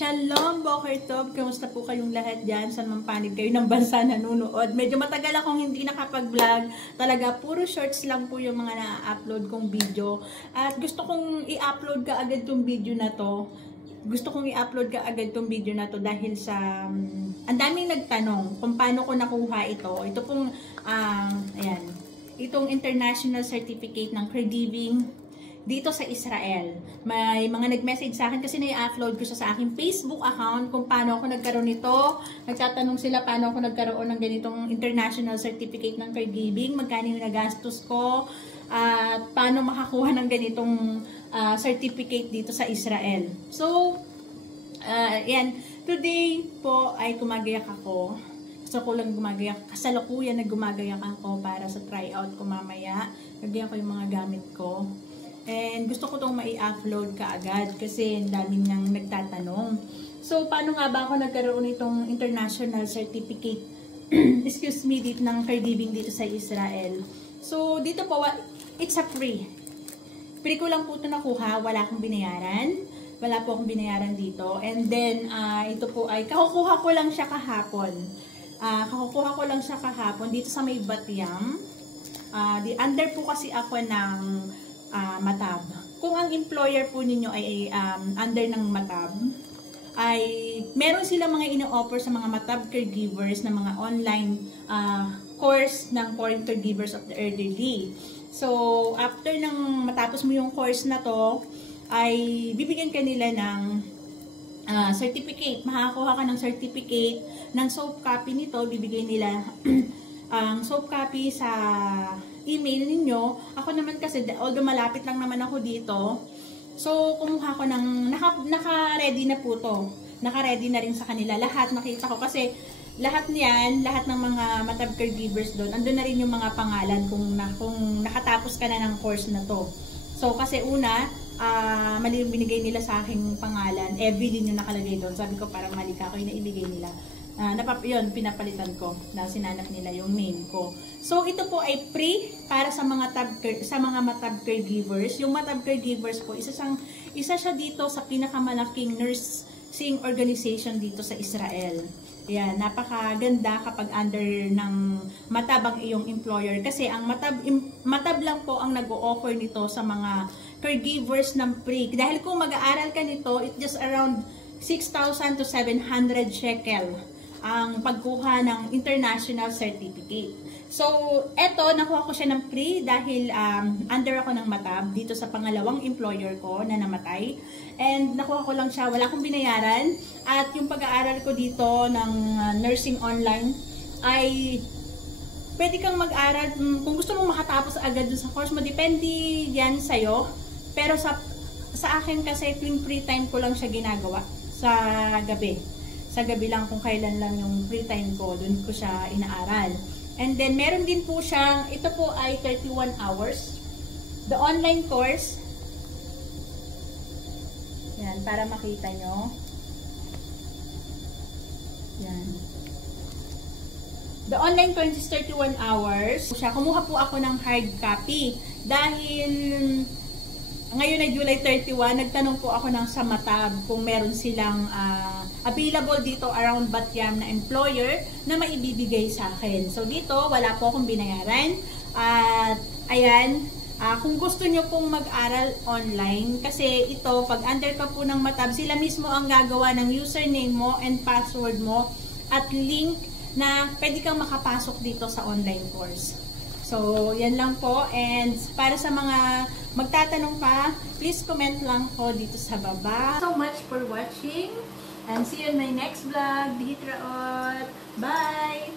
Shalom, Boker Tov! Kamusta po kayong lahat dyan? Saan man panig kayo ng bansa nanunood? Medyo matagal akong hindi nakapag-vlog. Talaga, puro shorts lang po yung mga na-upload kong video. At gusto kong i-upload ka agad tong video na to. Dahil sa ang daming nagtanong kung paano ko nakuha ito. Ito pong, ayan, itong international certificate ng caregiving dito sa Israel. May mga nag-message sa akin kasi na-upload ko siya sa aking Facebook account kung paano ako nagkaroon nito. Nagtatanong sila paano ako nagkaroon ng ganitong international certificate ng caregiving, magkano yung nagastos ko, at paano makakuha ng ganitong certificate dito sa Israel. So, yan. Today po ay gumagayak ako. Gusto ko lang gumagayak. Kasalukuyan na gumagayak ako para sa tryout ko mamaya. Lagyan ko yung mga gamit ko. And gusto ko itong mai-upload kaagad kasi daming nang nagtatanong. So, paano nga ba ako nagkaroon itong international certificate excuse me, dito ng caregiving dito sa Israel? So, dito po, it's a free. Free ko lang po ito nakuha. Wala akong binayaran. Wala po akong binayaran dito. And then, ito po ay, kakukuha ko lang siya kahapon. Dito sa may Batyam. Under po kasi ako ng Matab. Kung ang employer po ninyo ay under ng Matab, ay meron sila mga ino-offer sa mga Matab caregivers na mga online course ng foreign caregivers of the elderly. So, after nang matapos mo yung course na to, ay bibigyan ka nila ng certificate. Makakakuha ka ng certificate ng soft copy nito, bibigyan nila ang soft copy sa email ninyo. Ako naman kasi, although malapit lang naman ako dito, so kumuha ko ng, naka-ready na po to. Naka-ready na rin sa kanila. Lahat nakita ko kasi lahat niyan, lahat ng mga Matab caregivers doon, andun na rin yung mga pangalan kung nakatapos ka na ng course na to. So kasi una, mali yung binigay nila sa aking pangalan. Every din yung nakalagay doon. Sabi ko parang mali ka ako yung naibigay nila. Yun, pinapalitan ko na sinanap nila yung name ko. So, ito po ay free para sa mga Matab caregivers. Yung Matab caregivers po, isa siya dito sa pinakamalaking nursing organization dito sa Israel. Yan, napakaganda kapag under ng Matab ang iyong employer. Kasi ang Matab lang po ang nag-o-offer nito sa mga caregivers ng free. Dahil kung mag-aaral ka nito, it's just around 6,000 to 700 shekel ang pagkuha ng international certificate. So, eto, nakuha ko siya ng free dahil under ako ng Matab dito sa pangalawang employer ko na namatay. And nakuha ko lang siya, wala akong binayaran. At yung pag-aaral ko dito ng nursing online ay pwede kang mag-aral kung gusto mong makatapos agad dun sa course mo, depende yan sa'yo. Pero sa akin kasi tuwing free time ko lang siya ginagawa sa gabi. Sa gabi lang kung kailan lang yung free time ko, dun ko siya inaaral. And then meron din po siyang, ito po ay 31 hours. The online course. Yan, para makita nyo. Yan. The online course is 31 hours. Kumuha po ako ng hard copy. Dahil ngayon ay July 31, nagtanong po ako ng sa Matab kung meron silang available dito around Batyam na employer na maibibigay sa akin. So dito, wala po akong binayaran. At ayan, kung gusto nyo pong mag-aral online, kasi ito, pag under ka po ng Matab, sila mismo ang gagawa ng username mo and password mo at link na pwede kang makapasok dito sa online course. So, yan lang po. And para sa mga magtatanong pa, please comment lang po dito sa baba. So much for watching. And see you in my next vlog. Dihitraot. Bye!